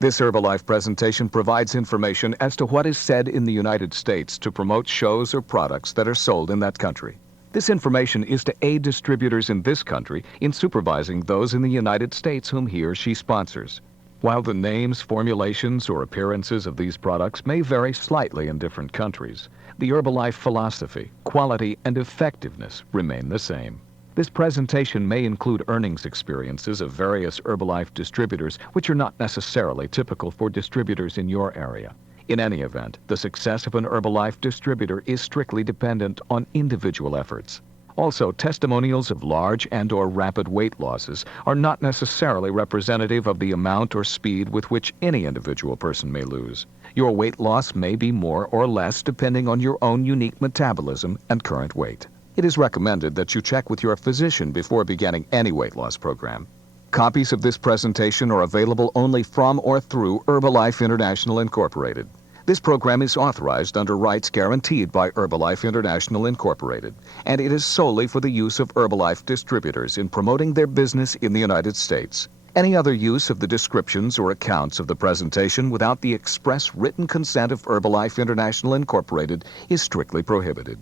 This Herbalife presentation provides information as to what is said in the United States to promote shows or products that are sold in that country. This information is to aid distributors in this country in supervising those in the United States whom he or she sponsors. While the names, formulations, or appearances of these products may vary slightly in different countries, the Herbalife philosophy, quality, and effectiveness remain the same. This presentation may include earnings experiences of various Herbalife distributors, which are not necessarily typical for distributors in your area. In any event, the success of an Herbalife distributor is strictly dependent on individual efforts. Also, testimonials of large and/or rapid weight losses are not necessarily representative of the amount or speed with which any individual person may lose. Your weight loss may be more or less depending on your own unique metabolism and current weight. It is recommended that you check with your physician before beginning any weight loss program. Copies of this presentation are available only from or through Herbalife International Incorporated. This program is authorized under rights guaranteed by Herbalife International Incorporated, and it is solely for the use of Herbalife distributors in promoting their business in the United States. Any other use of the descriptions or accounts of the presentation without the express written consent of Herbalife International Incorporated is strictly prohibited.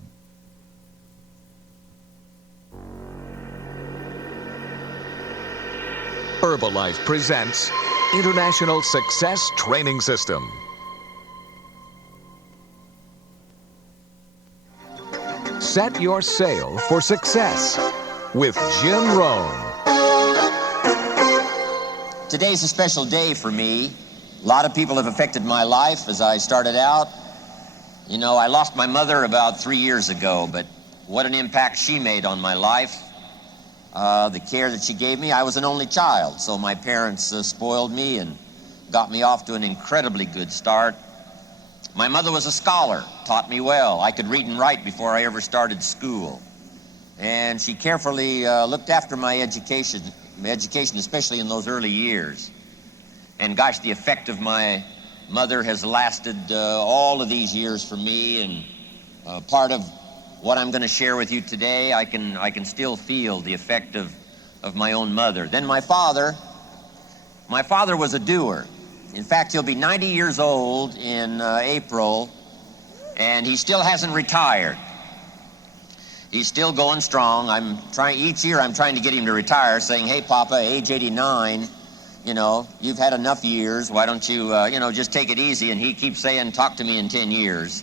Herbalife presents International Success Training System. Set your sail for success with Jim Rohn. Today's a special day for me. A lot of people have affected my life as I started out. You know, I lost my mother about 3 years ago, but what an impact she made on my life. The care that she gave me, I was an only child, so my parents spoiled me and got me off to an incredibly good start. My mother was a scholar, taught me well. I could read and write before I ever started school. And she carefully looked after my education, especially in those early years. And gosh, the effect of my mother has lasted all of these years for me, and part of what I'm going to share with you today, I can still feel the effect of my own mother. Then my father was a doer. In fact, he'll be 90 years old in April, and he still hasn't retired. He's still going strong. Each year I'm trying to get him to retire, saying, "Hey, Papa, age 89, you know, you've had enough years. Why don't you, just take it easy?" And he keeps saying, "Talk to me in 10 years.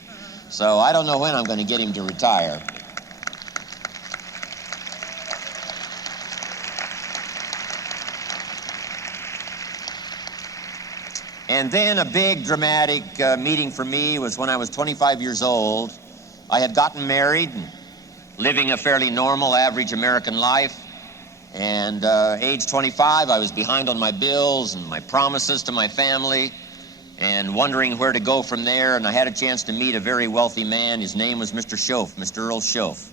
So I don't know when I'm going to get him to retire. And then a big dramatic meeting for me was when I was 25 years old. I had gotten married and living a fairly normal, average American life. And age 25, I was behind on my bills and my promises to my family, and wondering where to go from there. And I had a chance to meet a very wealthy man. His name was Mr. Schoaf, Mr. Earl Schoaf.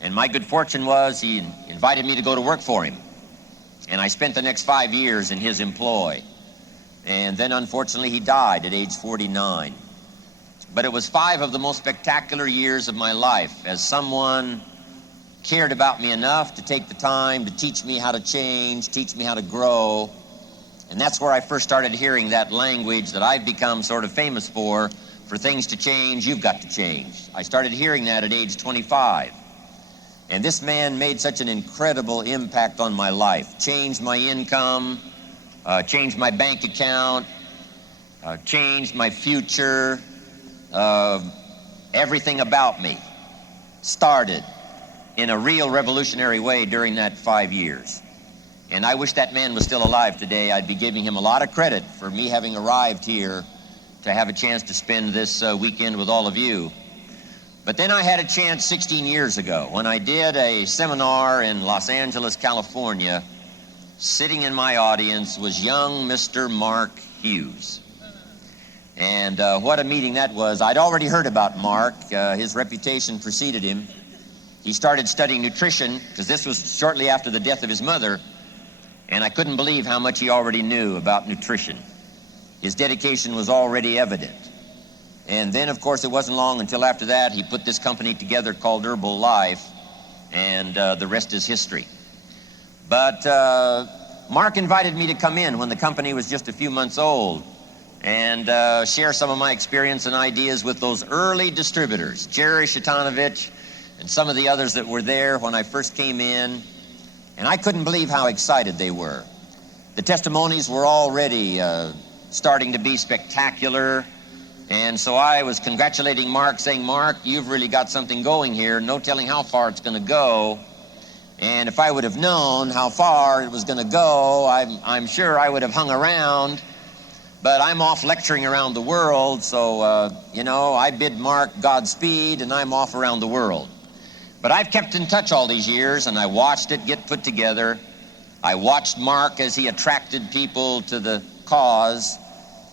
And my good fortune was he invited me to go to work for him. And I spent the next 5 years in his employ. And then, unfortunately, he died at age 49. But it was 5 of the most spectacular years of my life, as someone cared about me enough to take the time to teach me how to change, teach me how to grow. And that's where I first started hearing that language that I've become sort of famous for things to change, you've got to change. I started hearing that at age 25. And this man made such an incredible impact on my life. Changed my income, changed my bank account, changed my future. Everything about me started in a real revolutionary way during that 5 years. And I wish that man was still alive today. I'd be giving him a lot of credit for me having arrived here to have a chance to spend this weekend with all of you. But then I had a chance 16 years ago when I did a seminar in Los Angeles, California. Sitting in my audience was young Mr. Mark Hughes. And what a meeting that was. I'd already heard about Mark. His reputation preceded him. He started studying nutrition, because this was shortly after the death of his mother. And I couldn't believe how much he already knew about nutrition. His dedication was already evident. And then, of course, it wasn't long until after that he put this company together called Herbal Life, and the rest is history. But Mark invited me to come in when the company was just a few months old and share some of my experience and ideas with those early distributors, Jerry Shatanovich and some of the others that were there when I first came in. And I couldn't believe how excited they were. The testimonies were already starting to be spectacular. And so I was congratulating Mark, saying, Mark, you've really got something going here. No telling how far it's going to go. And if I would have known how far it was going to go, I'm sure I would have hung around. But I'm off lecturing around the world, so, you know, I bid Mark Godspeed, and I'm off around the world. But I've kept in touch all these years, and I watched it get put together. I watched Mark as he attracted people to the cause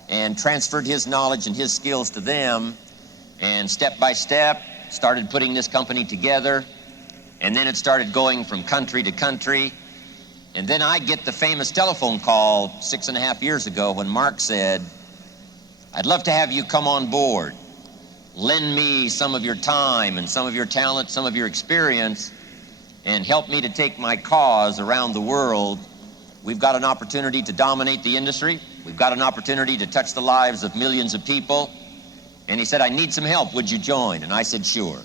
and transferred his knowledge and his skills to them, and step by step started putting this company together. And then it started going from country to country. And then I get the famous telephone call 6.5 years ago when Mark said, I'd love to have you come on board. Lend me some of your time and some of your talent, some of your experience, and help me to take my cause around the world. We've got an opportunity to dominate the industry. We've got an opportunity to touch the lives of millions of people. And he said, I need some help. Would you join? And I said, sure.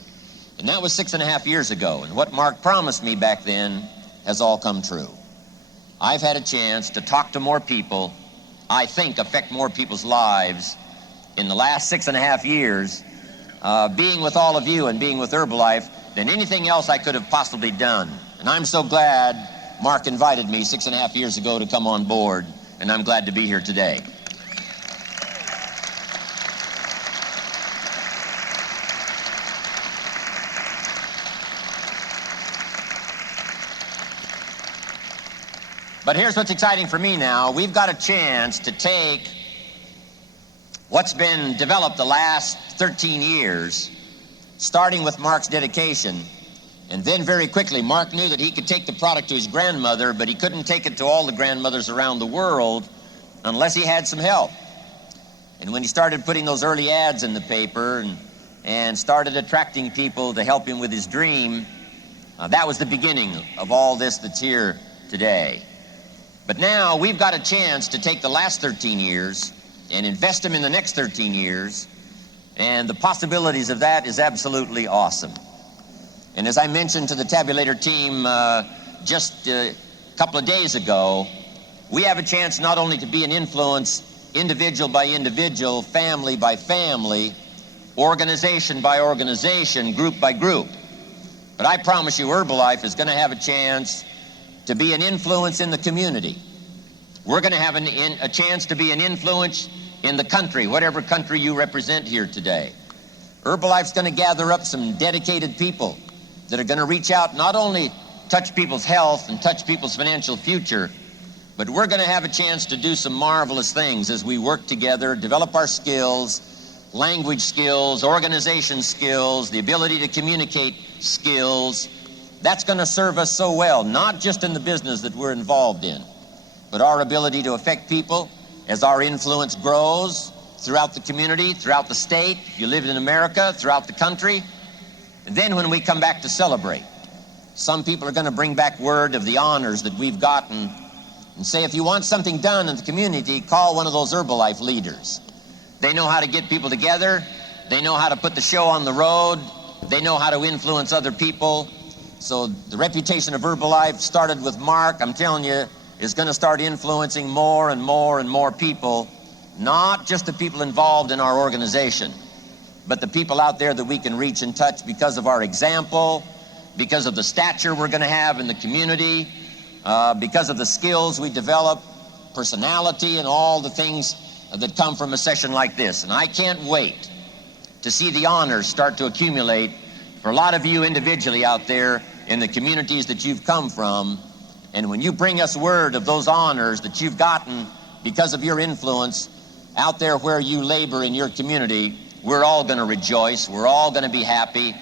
And that was 6.5 years ago. And what Mark promised me back then has all come true. I've had a chance to talk to more people, I think affect more people's lives in the last 6.5 years, being with all of you and being with Herbalife than anything else I could have possibly done. And I'm so glad Mark invited me 6.5 years ago to come on board, and I'm glad to be here today. But here's what's exciting for me now. We've got a chance to take what's been developed the last 13 years, starting with Mark's dedication, and then very quickly, Mark knew that he could take the product to his grandmother, but he couldn't take it to all the grandmothers around the world unless he had some help. And when he started putting those early ads in the paper and started attracting people to help him with his dream, that was the beginning of all this that's here today. But now we've got a chance to take the last 13 years and invest them in the next 13 years, and the possibilities of that is absolutely awesome. And as I mentioned to the Tabulator team just a couple of days ago, we have a chance not only to be an influence individual by individual, family by family, organization by organization, group by group, but I promise you Herbalife is going to have a chance to be an influence in the community. We're going to have a chance to be an influence in the country, whatever country you represent here today. Herbalife's going to gather up some dedicated people that are going to reach out, not only touch people's health and touch people's financial future, but we're going to have a chance to do some marvelous things as we work together, develop our skills, language skills, organization skills, the ability to communicate skills. That's going to serve us so well, not just in the business that we're involved in, but our ability to affect people as our influence grows throughout the community, throughout the state, if you live in America, throughout the country. And then when we come back to celebrate, some people are going to bring back word of the honors that we've gotten and say, if you want something done in the community, call one of those Herbalife leaders. They know how to get people together. They know how to put the show on the road. They know how to influence other people. So the reputation of Herbalife started with Mark, I'm telling you, is going to start influencing more and more and more people, not just the people involved in our organization, but the people out there that we can reach and touch because of our example, because of the stature we're going to have in the community, because of the skills we develop, personality, and all the things that come from a session like this. And I can't wait to see the honors start to accumulate for a lot of you individually out there in the communities that you've come from. And when you bring us word of those honors that you've gotten because of your influence out there where you labor in your community, we're all going to rejoice. We're all going to be happy.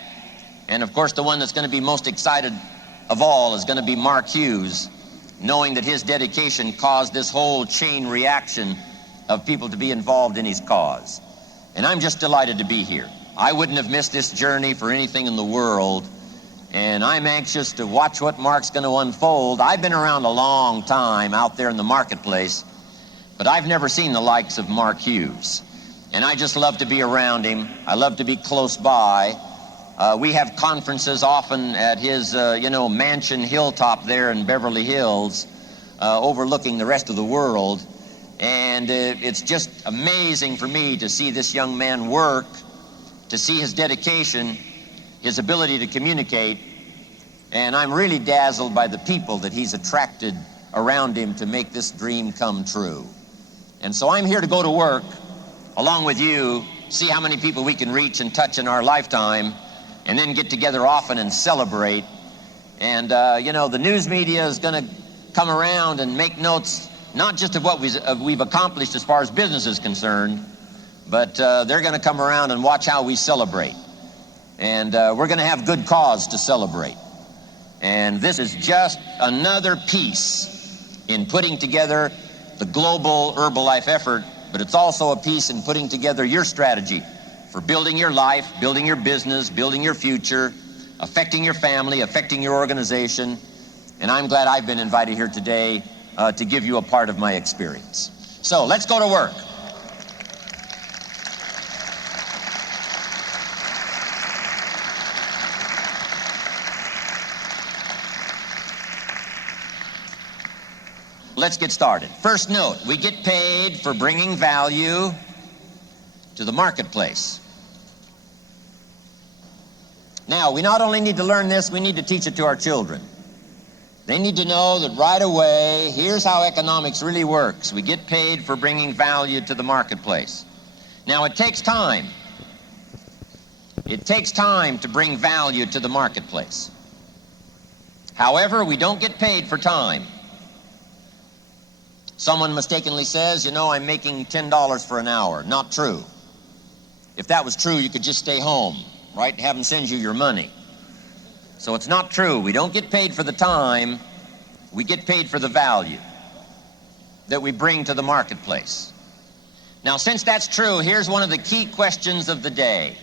And of course, the one that's going to be most excited of all is going to be Mark Hughes, knowing that his dedication caused this whole chain reaction of people to be involved in his cause. And I'm just delighted to be here. I wouldn't have missed this journey for anything in the world. and I'm anxious to watch what Mark's going to unfold. I've been around a long time out there in the marketplace, but I've never seen the likes of Mark Hughes. And I just love to be around him. I love to be close by. We have conferences often at his, mansion hilltop there in Beverly Hills, overlooking the rest of the world. And it's just amazing for me to see this young man work, to see his dedication, his ability to communicate. And I'm really dazzled by the people that he's attracted around him to make this dream come true. And so I'm here to go to work, along with you, see how many people we can reach and touch in our lifetime, and then get together often and celebrate. And, the news media is going to come around and make notes, not just of what we've accomplished as far as business is concerned, but they're going to come around and watch how we celebrate. And we're going to have good cause to celebrate. And this is just another piece in putting together the global Herbalife effort, but it's also a piece in putting together your strategy for building your life, building your business, building your future, affecting your family, affecting your organization. And I'm glad I've been invited here today to give you a part of my experience. So let's go to work. Let's get started. First note, we get paid for bringing value to the marketplace. Now, we not only need to learn this, we need to teach it to our children. They need to know that right away, here's how economics really works. We get paid for bringing value to the marketplace. Now, it takes time. It takes time to bring value to the marketplace. However, we don't get paid for time. Someone mistakenly says, I'm making $10 for an hour. Not true. If that was true, you could just stay home, right? Have them send you your money. So it's not true. We don't get paid for the time. We get paid for the value that we bring to the marketplace. Now, since that's true, here's one of the key questions of the day.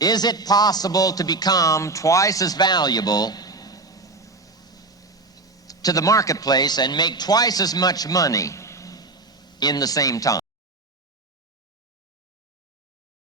Is it possible to become twice as valuable to the marketplace and make twice as much money in the same time?